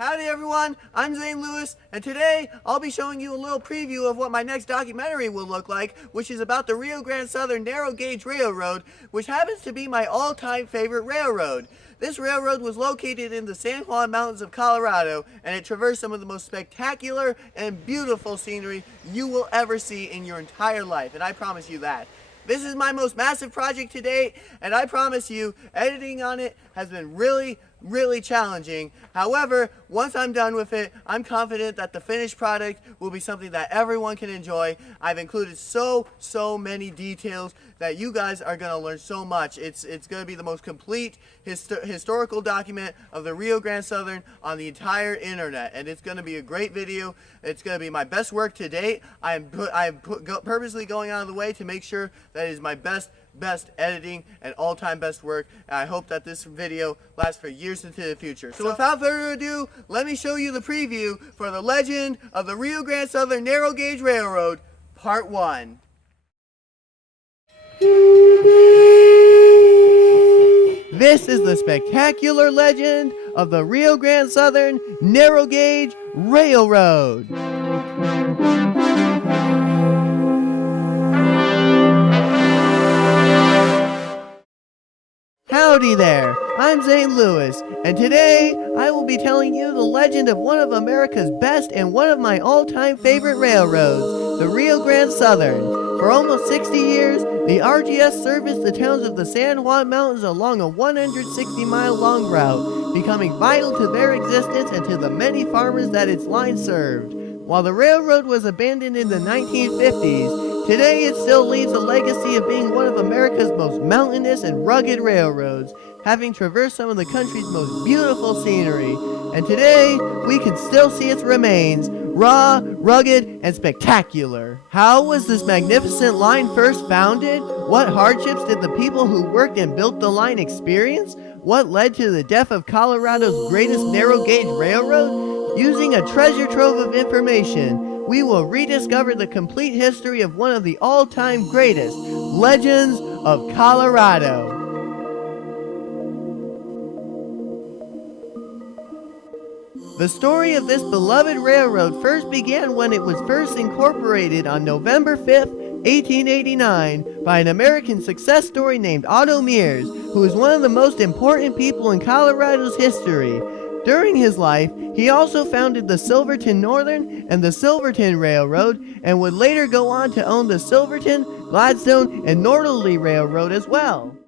Howdy everyone, I'm Zane Lewis, and today I'll be showing you a little preview of what my next documentary will look like, which is about the Rio Grande Southern Narrow Gauge Railroad, which happens to be my all-time favorite railroad. This railroad was located in the San Juan Mountains of Colorado, and it traversed some of the most spectacular and beautiful scenery you will ever see in your entire life, and I promise you that. This is my most massive project to date, and I promise you, editing on it has been really challenging. However, once I'm done with it, I'm confident that the finished product will be something that everyone can enjoy. I've included so many details that you guys are going to learn so much. It's going to be the most complete historical document of the Rio Grande Southern on the entire internet, and it's going to be a great video. It's going to be my best work to date. I'm purposely going out of the way to make sure that it is my best editing and all-time best work, and I hope that this video lasts for years into the future. So without further ado, let me show you the preview for the legend of the Rio Grande Southern Narrow Gauge Railroad, Part 1. This is the spectacular legend of the Rio Grande Southern Narrow Gauge Railroad. Howdy there, I'm Zane Lewis, and today I will be telling you the legend of one of America's best and one of my all-time favorite railroads, the Rio Grande Southern. For almost 60 years, the RGS serviced the towns of the San Juan Mountains along a 160-mile long route, becoming vital to their existence and to the many farmers that its line served. While the railroad was abandoned in the 1950s, today it still leaves a legacy of being one of America's most mountainous and rugged railroads, having traversed some of the country's most beautiful scenery. And today, we can still see its remains, raw, rugged, and spectacular. How was this magnificent line first founded? What hardships did the people who worked and built the line experience? What led to the death of Colorado's greatest narrow gauge railroad? Using a treasure trove of information, we will rediscover the complete history of one of the all-time greatest legends of Colorado. The story of this beloved railroad first began when it was first incorporated on November 5th, 1889 by an American success story named Otto Mears, who is one of the most important people in Colorado's history. During his life, he also founded the Silverton Northern and the Silverton Railroad, and would later go on to own the Silverton, Gladstone, and Northerly Railroad as well.